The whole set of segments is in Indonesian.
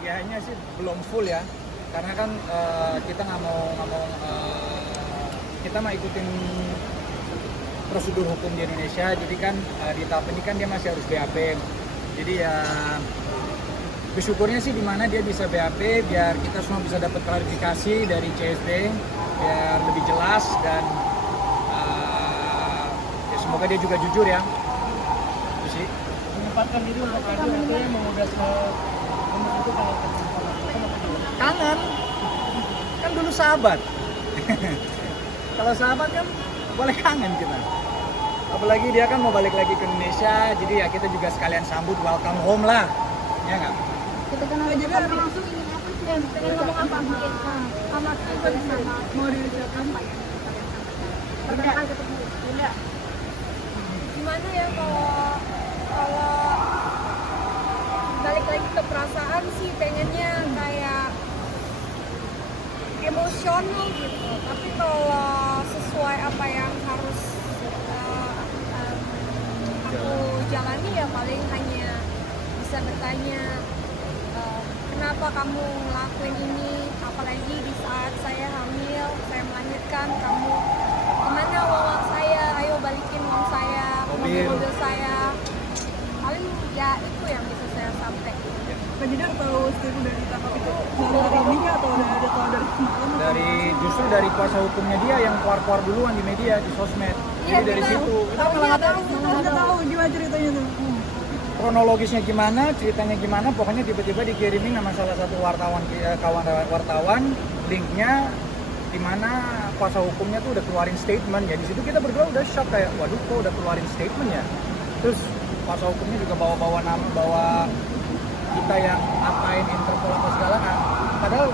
kebahagiaannya sih belum full ya, karena kan kita nggak mau kita mau ikutin prosedur hukum di Indonesia, jadi kan di tahap ini kan dia masih harus BAP. Jadi ya bersyukurnya sih di mana dia bisa BAP biar kita semua bisa dapat klarifikasi dari CSD biar lebih jelas dan ya semoga dia juga jujur ya. Itu sih. Menyempatkan diri untuk adu artinya emang udah itu kalau Kangen. Kan dulu sahabat. Kalau sahabat kan boleh kangen kita. Apalagi dia kan mau balik lagi ke Indonesia, jadi ya kita juga sekalian sambut welcome home lah. Ya nggak? Kita kan ada juga langsung ingin apa sih? Pengen ngomong apa mungkin? Sama juga bisa mau diucapkan apa ya? Perkenalkan ketemu. Bunda. Gimana ya kalau balik lagi ke perasaan sih pengennya kayak emosional gitu. Tapi kalau sesuai apa yang harus aku jalani ya paling hanya bisa bertanya kenapa kamu ngelakuin ini, apalagi di saat saya hamil, saya melahirkan, kamu gimana uang saya, ayo balikin uang saya, mobil saya, paling ya itu yang bisa saya sampaikan. Pak Jedar tahu Steve udah ditangkap itu baru hari ini kah atau udah ada tahu dari semalam? Justru dari kuasa hukumnya dia yang keluar duluan di media, di sosmed. Iya, Jadi dari kita situ. Tahu nggak tahu? Nggak tahu gimana ceritanya tuh? Kronologisnya gimana, ceritanya gimana, pokoknya tiba-tiba dikirimin sama salah satu kawan wartawan, linknya di mana kuasa hukumnya tuh udah keluarin statement ya. Di situ kita berdua udah shock kayak, waduh kok udah keluarin statement ya. Terus kuasa hukumnya juga bawa kita yang apain Interpol apa segala kan. Padahal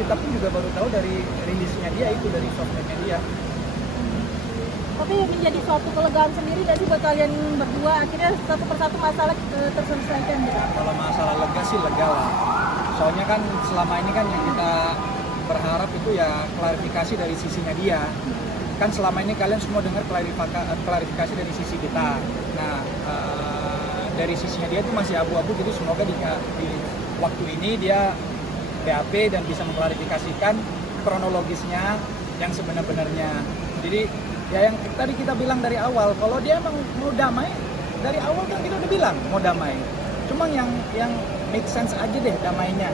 kita pun juga baru tahu dari rilisnya dia itu, dari sosmednya dia. Tapi menjadi suatu kelegaan sendiri jadi buat kalian berdua akhirnya satu persatu masalah terselesaikan gitu. Kalau masalah lega sih lega lah. Soalnya kan selama ini kan yang kita berharap itu ya klarifikasi dari sisinya dia. Kan selama ini kalian semua dengar klarifikasi dari sisi kita. Nah, dari sisinya dia itu masih abu-abu, jadi semoga di waktu ini dia BAP dan bisa mengklarifikasikan kronologisnya yang sebenar-benarnya. Jadi ya yang tadi kita bilang dari awal, kalau dia emang mau damai, dari awal kan kita udah bilang mau damai. Cuma yang make sense aja deh damainya.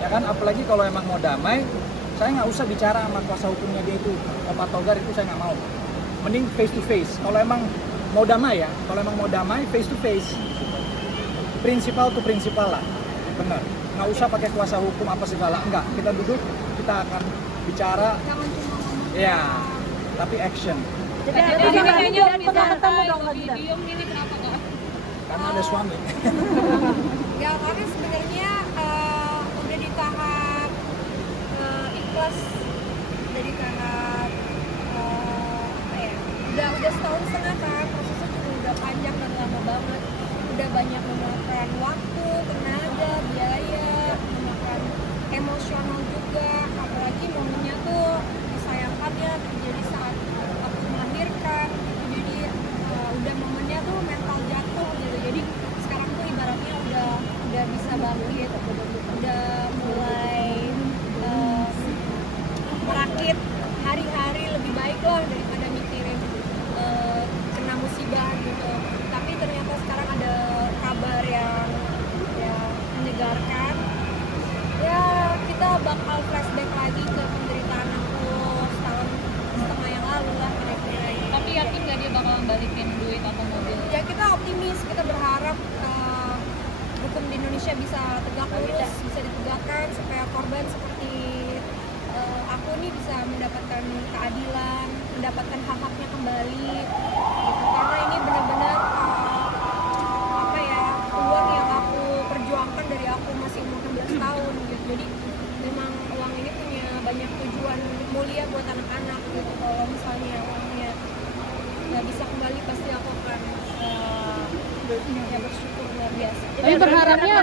Ya kan, apalagi kalau emang mau damai, saya nggak usah bicara sama kuasa hukumnya dia itu, Pak Togar itu saya nggak mau. Mending face to face. Kalau emang mau damai ya, kalau emang mau damai face to face. Prinsipal to prinsipal lah, bener. Nggak usah pakai kuasa hukum apa segala, enggak. Kita duduk, kita akan bicara. Jangan cuma ngomong. Ya, tapi action. Jadi kayaknya bisa ketemu dong lagi. Diem gini kenapa kak? Karena ada suami. Ya karena sebenarnya udah di tahap ikhlas dari tahap apa ya? Udah setahun setengah kan prosesnya juga udah panjang dan lama banget. Udah banyak memakan waktu, tenaga, biaya, memakan emosional juga. Apalagi momennya tuh disayangkan ya terjadi saat aku melahirkan. Jadi udah momennya tuh mental jatuh gitu. Jadi sekarang tuh ibaratnya udah bisa bangkit, udah mulai merakit hari-hari lebih baik lah daripada mikirin kena musibah gitu. Tapi ternyata sekarang ada kabar yang menyegarkan. Ya kita bakal flashback lagi ke penderitaan aku setahun setengah yang lalu lah kira-kira. Tapi yakin nggak dia bakalan balikin duit atau mobil? Ya kita optimis, kita berharap hukum di Indonesia bisa tegak lurus, bisa ditegakkan supaya korban seperti aku nih bisa mendapatkan keadilan, mendapatkan hak-haknya kembali gitu. Karena ini benar-benar apa ya, uang yang aku perjuangkan dari aku masih umur 16 tahun gitu. Jadi memang uang ini punya banyak tujuan mulia buat anak-anak gitu. Kalau misalnya uangnya nggak bisa kembali pasti aku akan ya bersyukur luar biasa. Tapi berharapnya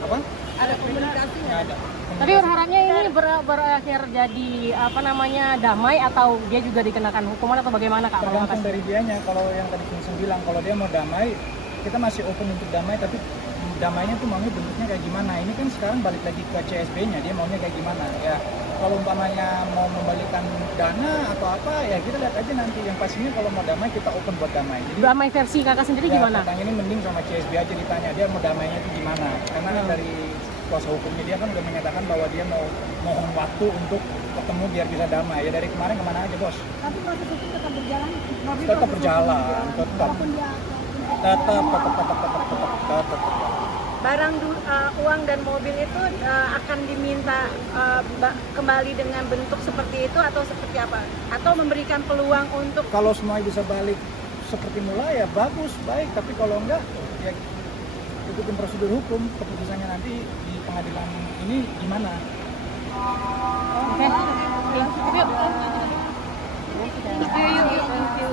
Apa? Ada komunikasi nggak? Nggak ada. Tapi berharapnya ini berakhir jadi apa namanya damai atau dia juga dikenakan hukuman atau bagaimana kak? Tergantung dari dianya. Kalau yang tadi Vincent bilang, kalau dia mau damai, kita masih open untuk damai, tapi damainya tuh maunya bentuknya kayak gimana. Ini kan sekarang balik lagi ke CSB-nya, dia maunya kayak gimana ya. Kalau umpamanya mau membalikan dana atau apa ya kita lihat aja nanti. Yang pastinya kalau mau damai kita open buat damai. Jadi Damai versi kakak sendiri ya, gimana? Tentang ini mending sama CSB aja ditanya dia mau damainya itu gimana. Karena kan dari kuasa hukumnya dia kan udah menyatakan bahwa dia mau mohon waktu untuk ketemu biar bisa damai. Ya dari kemarin kemana aja bos? Tapi proses hukum tetap berjalan. Tetap berjalan, tetap. Walaupun dia Tetap. Barang uang dan mobil itu akan diminta kembali dengan bentuk seperti itu atau seperti apa? Atau memberikan peluang untuk Kalau semuanya bisa balik seperti mula ya bagus, baik. Tapi kalau enggak ya ikutin prosedur hukum. Keputusannya nanti di pengadilan ini gimana? Oke. Yuk. Yuk, yuk, yuk.